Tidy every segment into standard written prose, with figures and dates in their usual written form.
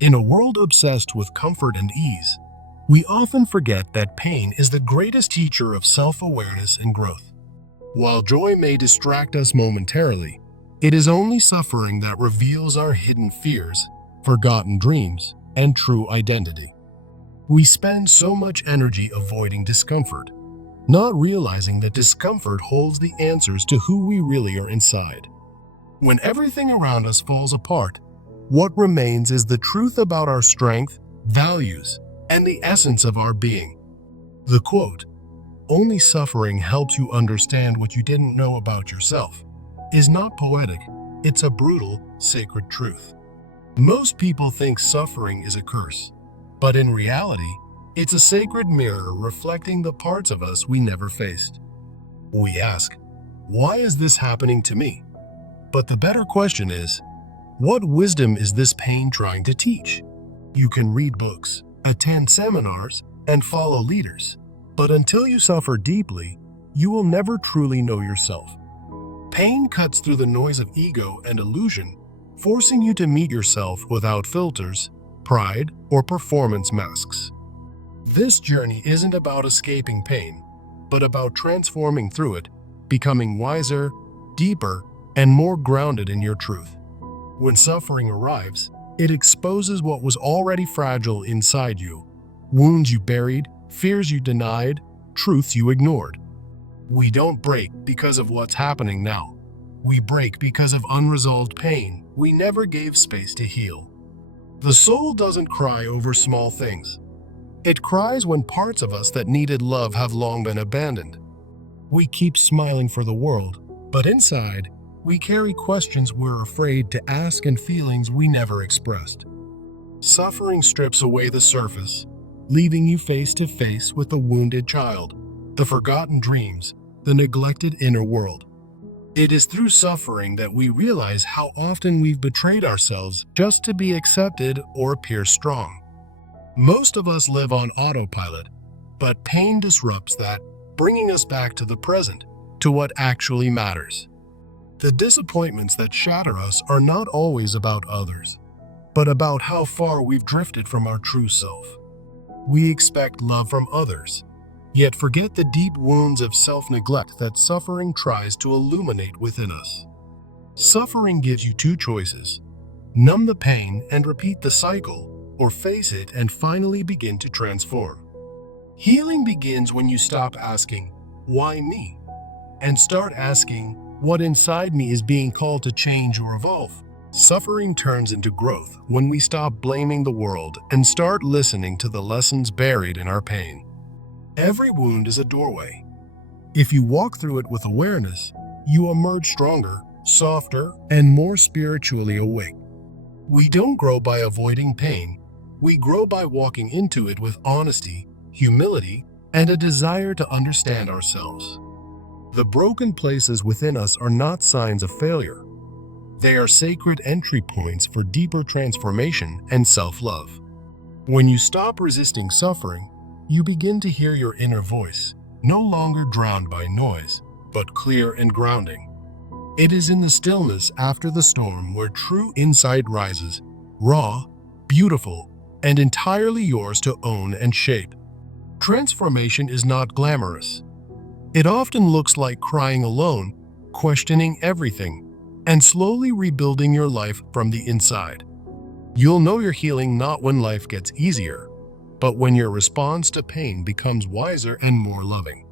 In a world obsessed with comfort and ease, we often forget that pain is the greatest teacher of self-awareness and growth. While joy may distract us momentarily, it is only suffering that reveals our hidden fears, forgotten dreams, and true identity. We spend so much energy avoiding discomfort, not realizing that discomfort holds the answers to who we really are inside. When everything around us falls apart, what remains is the truth about our strength, values, and the essence of our being. The quote, "Only suffering helps you understand what you didn't know about yourself," is not poetic, it's a brutal, sacred truth. Most people think suffering is a curse, but in reality, it's a sacred mirror reflecting the parts of us we never faced. We ask, why is this happening to me? But the better question is, what wisdom is this pain trying to teach? You can read books, attend seminars, and follow leaders, but until you suffer deeply, you will never truly know yourself. Pain cuts through the noise of ego and illusion, forcing you to meet yourself without filters, pride, or performance masks. This journey isn't about escaping pain, but about transforming through it, becoming wiser, deeper, and more grounded in your truth. When suffering arrives, it exposes what was already fragile inside you: wounds you buried, fears you denied, truths you ignored. We don't break because of what's happening now. We break because of unresolved pain we never gave space to heal. The soul doesn't cry over small things. It cries when parts of us that needed love have long been abandoned. We keep smiling for the world, but inside, we carry questions we're afraid to ask and feelings we never expressed. Suffering strips away the surface, leaving you face to face with the wounded child, the forgotten dreams, the neglected inner world. It is through suffering that we realize how often we've betrayed ourselves just to be accepted or appear strong. Most of us live on autopilot, but pain disrupts that, bringing us back to the present, to what actually matters. The disappointments that shatter us are not always about others, but about how far we've drifted from our true self. We expect love from others, yet forget the deep wounds of self-neglect that suffering tries to illuminate within us. Suffering gives you two choices: numb the pain and repeat the cycle, or face it and finally begin to transform. Healing begins when you stop asking, "Why me?" and start asking, "What inside me is being called to change or evolve?" Suffering turns into growth when we stop blaming the world and start listening to the lessons buried in our pain. Every wound is a doorway. If you walk through it with awareness, you emerge stronger, softer, and more spiritually awake. We don't grow by avoiding pain. We grow by walking into it with honesty, humility, and a desire to understand ourselves. The broken places within us are not signs of failure. They are sacred entry points for deeper transformation and self-love. When you stop resisting suffering, you begin to hear your inner voice, no longer drowned by noise, but clear and grounding. It is in the stillness after the storm where true insight rises, raw, beautiful, and entirely yours to own and shape. Transformation is not glamorous. It often looks like crying alone, questioning everything, and slowly rebuilding your life from the inside. You'll know you're healing not when life gets easier, but when your response to pain becomes wiser and more loving.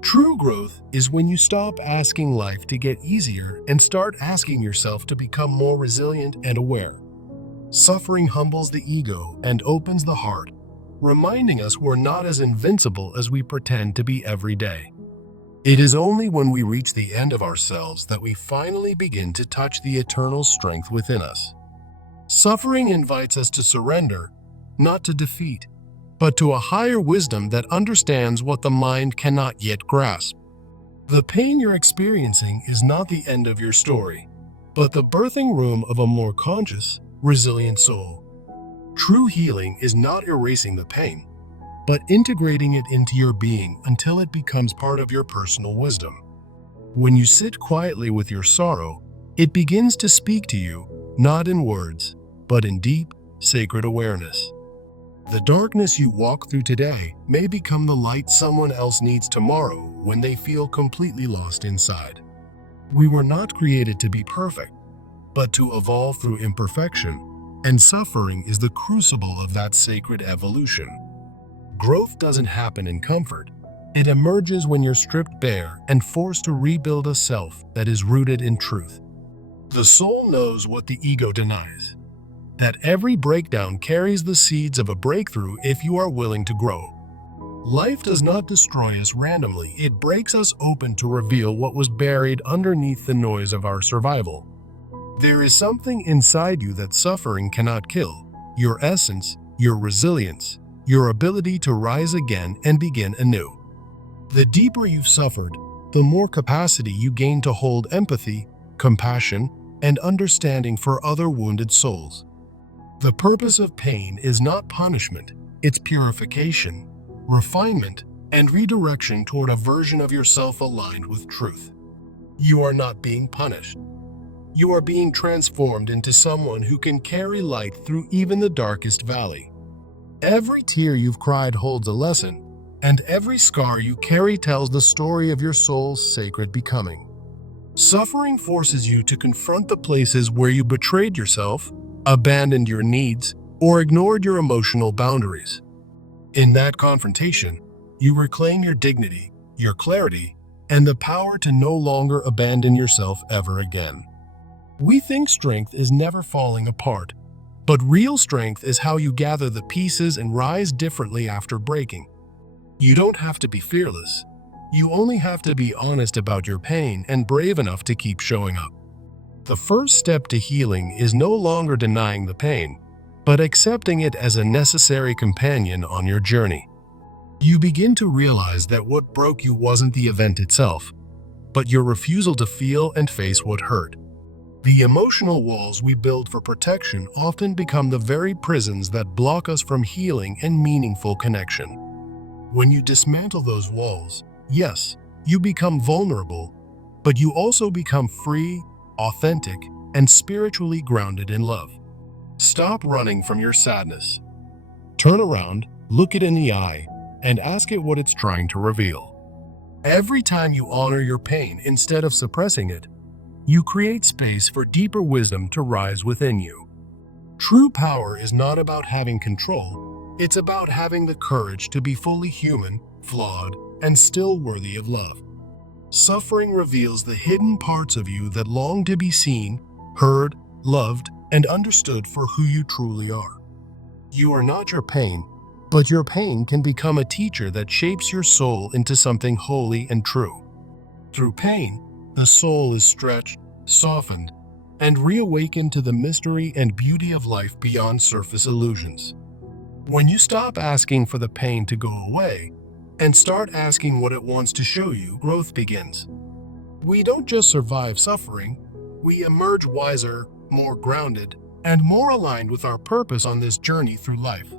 True growth is when you stop asking life to get easier and start asking yourself to become more resilient and aware. Suffering humbles the ego and opens the heart, reminding us we're not as invincible as we pretend to be every day. It is only when we reach the end of ourselves that we finally begin to touch the eternal strength within us. Suffering invites us to surrender, not to defeat, but to a higher wisdom that understands what the mind cannot yet grasp. The pain you're experiencing is not the end of your story, but the birthing room of a more conscious, resilient soul. True healing is not erasing the pain, but integrating it into your being until it becomes part of your personal wisdom. When you sit quietly with your sorrow, it begins to speak to you, not in words, but in deep, sacred awareness. The darkness you walk through today may become the light someone else needs tomorrow when they feel completely lost inside. We were not created to be perfect, but to evolve through imperfection, and suffering is the crucible of that sacred evolution. Growth doesn't happen in comfort. It emerges when you're stripped bare and forced to rebuild a self that is rooted in truth. The soul knows what the ego denies, that every breakdown carries the seeds of a breakthrough if you are willing to grow. Life does not destroy us randomly, it breaks us open to reveal what was buried underneath the noise of our survival. There is something inside you that suffering cannot kill: your essence, your resilience, your ability to rise again and begin anew. The deeper you've suffered, the more capacity you gain to hold empathy, compassion, and understanding for other wounded souls. The purpose of pain is not punishment, it's purification, refinement, and redirection toward a version of yourself aligned with truth. You are not being punished. You are being transformed into someone who can carry light through even the darkest valley. Every tear you've cried holds a lesson, and every scar you carry tells the story of your soul's sacred becoming. Suffering forces you to confront the places where you betrayed yourself, abandoned your needs, or ignored your emotional boundaries. In that confrontation, you reclaim your dignity, your clarity, and the power to no longer abandon yourself ever again. We think strength is never falling apart, but real strength is how you gather the pieces and rise differently after breaking. You don't have to be fearless. You only have to be honest about your pain and brave enough to keep showing up. The first step to healing is no longer denying the pain, but accepting it as a necessary companion on your journey. You begin to realize that what broke you wasn't the event itself, but your refusal to feel and face what hurt. The emotional walls we build for protection often become the very prisons that block us from healing and meaningful connection. When you dismantle those walls, yes, you become vulnerable, but you also become free, authentic, and spiritually grounded in love. Stop running from your sadness. Turn around, look it in the eye, and ask it what it's trying to reveal. Every time you honor your pain instead of suppressing it, you create space for deeper wisdom to rise within you. True power is not about having control, it's about having the courage to be fully human, flawed, and still worthy of love. Suffering reveals the hidden parts of you that long to be seen, heard, loved, and understood for who you truly are. You are not your pain, but your pain can become a teacher that shapes your soul into something holy and true. Through pain, the soul is stretched, softened, and reawakened to the mystery and beauty of life beyond surface illusions. When you stop asking for the pain to go away and start asking what it wants to show you, growth begins. We don't just survive suffering, we emerge wiser, more grounded, and more aligned with our purpose on this journey through life.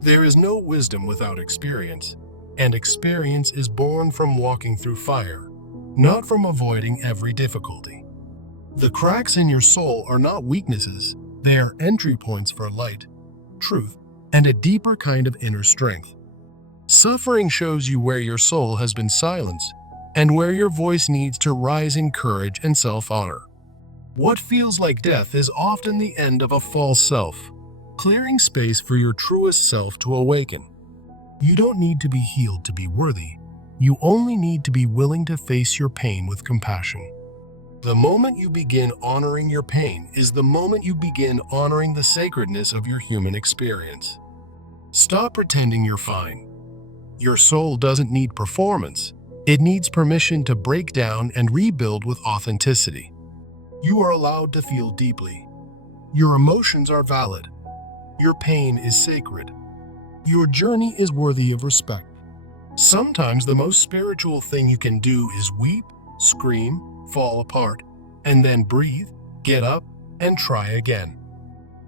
There is no wisdom without experience, and experience is born from walking through fire, not from avoiding every difficulty. The cracks in your soul are not weaknesses, they are entry points for light, truth, and a deeper kind of inner strength. Suffering shows you where your soul has been silenced and where your voice needs to rise in courage and self-honor. What feels like death is often the end of a false self, clearing space for your truest self to awaken. You don't need to be healed to be worthy. You only need to be willing to face your pain with compassion. The moment you begin honoring your pain is the moment you begin honoring the sacredness of your human experience. Stop pretending you're fine. Your soul doesn't need performance. It needs permission to break down and rebuild with authenticity. You are allowed to feel deeply. Your emotions are valid. Your pain is sacred. Your journey is worthy of respect. Sometimes the most spiritual thing you can do is weep, scream, fall apart, and then breathe, get up, and try again.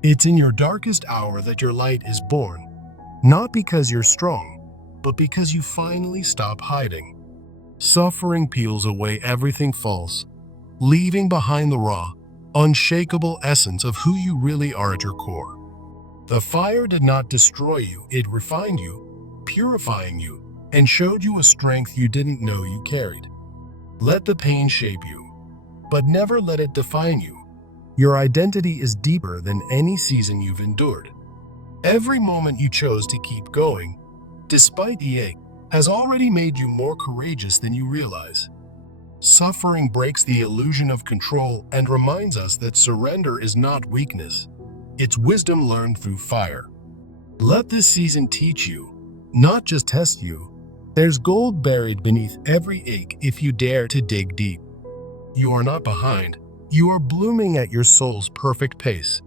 It's in your darkest hour that your light is born, not because you're strong, but because you finally stop hiding. Suffering peels away everything false, leaving behind the raw, unshakable essence of who you really are at your core. The fire did not destroy you, it refined you, purifying you, and showed you a strength you didn't know you carried. Let the pain shape you, but never let it define you. Your identity is deeper than any season you've endured. Every moment you chose to keep going, despite the ache, has already made you more courageous than you realize. Suffering breaks the illusion of control and reminds us that surrender is not weakness. It's wisdom learned through fire. Let this season teach you, not just test you. There's gold buried beneath every ache if you dare to dig deep. You are not behind. You are blooming at your soul's perfect pace,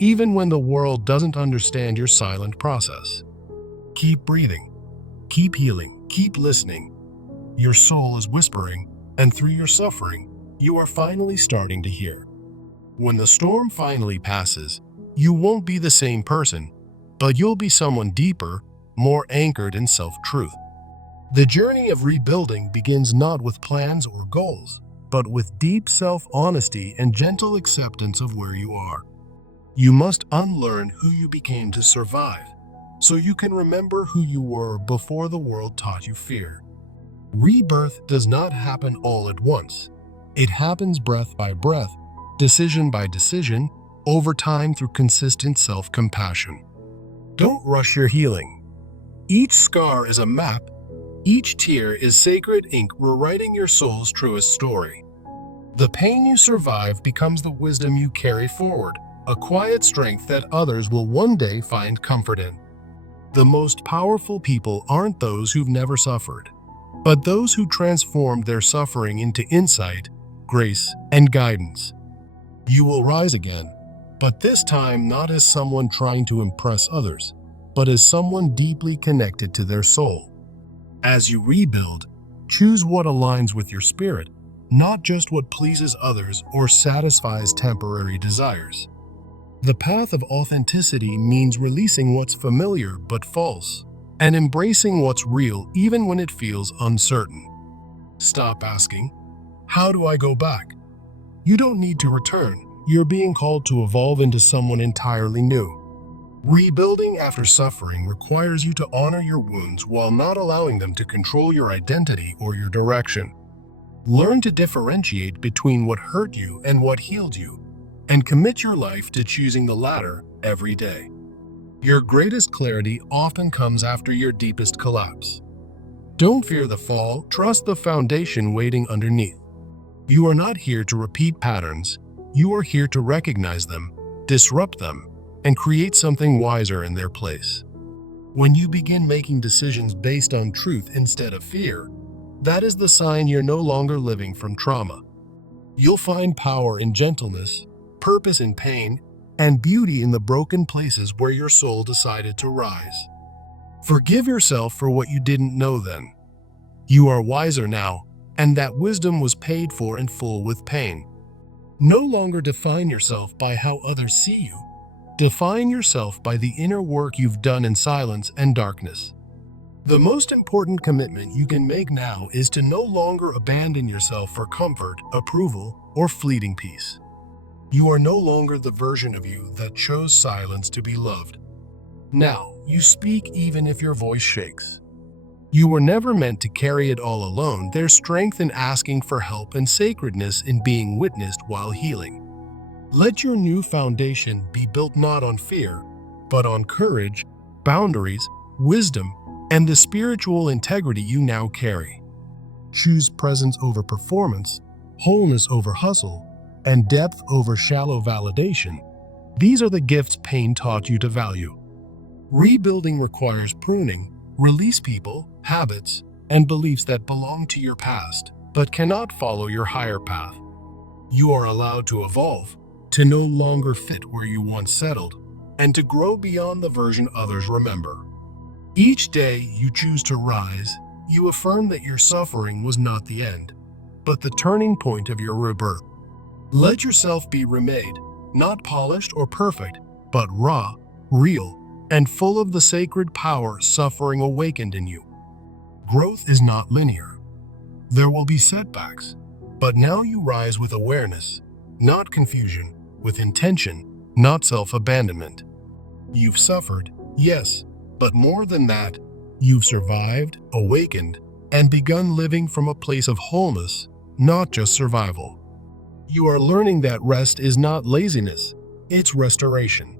even when the world doesn't understand your silent process. Keep breathing, keep healing, keep listening. Your soul is whispering, and through your suffering, you are finally starting to hear. When the storm finally passes, you won't be the same person, but you'll be someone deeper, more anchored in self-truth. The journey of rebuilding begins not with plans or goals, but with deep self-honesty and gentle acceptance of where you are. You must unlearn who you became to survive, so you can remember who you were before the world taught you fear. Rebirth does not happen all at once. It happens breath by breath, decision by decision, over time through consistent self-compassion. Don't rush your healing. Each scar is a map. Each tear is sacred ink rewriting your soul's truest story. The pain you survive becomes the wisdom you carry forward, a quiet strength that others will one day find comfort in. The most powerful people aren't those who've never suffered, but those who transformed their suffering into insight, grace, and guidance. You will rise again, but this time not as someone trying to impress others, but as someone deeply connected to their soul. As you rebuild, choose what aligns with your spirit, not just what pleases others or satisfies temporary desires. The path of authenticity means releasing what's familiar but false, and embracing what's real even when it feels uncertain. Stop asking, "How do I go back?" You don't need to return. You're being called to evolve into someone entirely new. Rebuilding after suffering requires you to honor your wounds while not allowing them to control your identity or your direction. Learn to differentiate between what hurt you and what healed you, and commit your life to choosing the latter every day. Your greatest clarity often comes after your deepest collapse. Don't fear the fall, trust the foundation waiting underneath. You are not here to repeat patterns, you are here to recognize them, disrupt them, and create something wiser in their place. When you begin making decisions based on truth instead of fear, that is the sign you're no longer living from trauma. You'll find power in gentleness, purpose in pain, and beauty in the broken places where your soul decided to rise. Forgive yourself for what you didn't know then. You are wiser now, and that wisdom was paid for in full with pain. No longer define yourself by how others see you. Define yourself by the inner work you've done in silence and darkness. The most important commitment you can make now is to no longer abandon yourself for comfort, approval, or fleeting peace. You are no longer the version of you that chose silence to be loved. Now, you speak even if your voice shakes. You were never meant to carry it all alone. There's strength in asking for help and sacredness in being witnessed while healing. Let your new foundation be built not on fear, but on courage, boundaries, wisdom, and the spiritual integrity you now carry. Choose presence over performance, wholeness over hustle, and depth over shallow validation. These are the gifts pain taught you to value. Rebuilding requires pruning. Release people, habits, and beliefs that belong to your past, but cannot follow your higher path. You are allowed to evolve, to no longer fit where you once settled, and to grow beyond the version others remember. Each day you choose to rise, you affirm that your suffering was not the end, but the turning point of your rebirth. Let yourself be remade, not polished or perfect, but raw, real, and full of the sacred power suffering awakened in you. Growth is not linear. There will be setbacks, but now you rise with awareness, not confusion, with intention, not self-abandonment. You've suffered, yes, but more than that, you've survived, awakened, and begun living from a place of wholeness, not just survival. You are learning that rest is not laziness, it's restoration.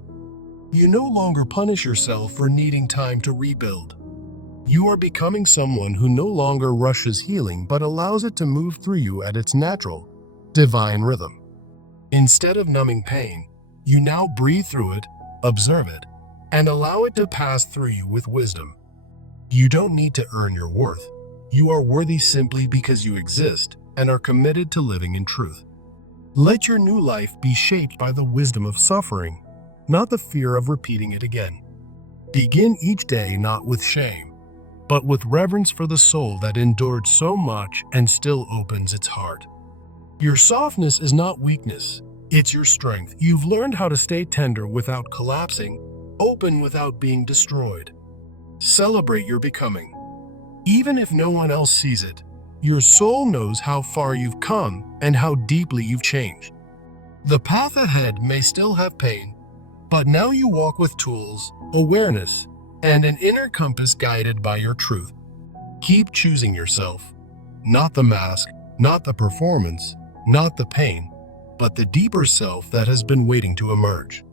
You no longer punish yourself for needing time to rebuild. You are becoming someone who no longer rushes healing but allows it to move through you at its natural, divine rhythm. Instead of numbing pain, you now breathe through it, observe it, and allow it to pass through you with wisdom. You don't need to earn your worth. You are worthy simply because you exist and are committed to living in truth. Let your new life be shaped by the wisdom of suffering, not the fear of repeating it again. Begin each day not with shame, but with reverence for the soul that endured so much and still opens its heart. Your softness is not weakness, it's your strength. You've learned how to stay tender without collapsing, open without being destroyed. Celebrate your becoming. Even if no one else sees it, your soul knows how far you've come and how deeply you've changed. The path ahead may still have pain, but now you walk with tools, awareness, and an inner compass guided by your truth. Keep choosing yourself, not the mask, not the performance, not the pain, but the deeper self that has been waiting to emerge.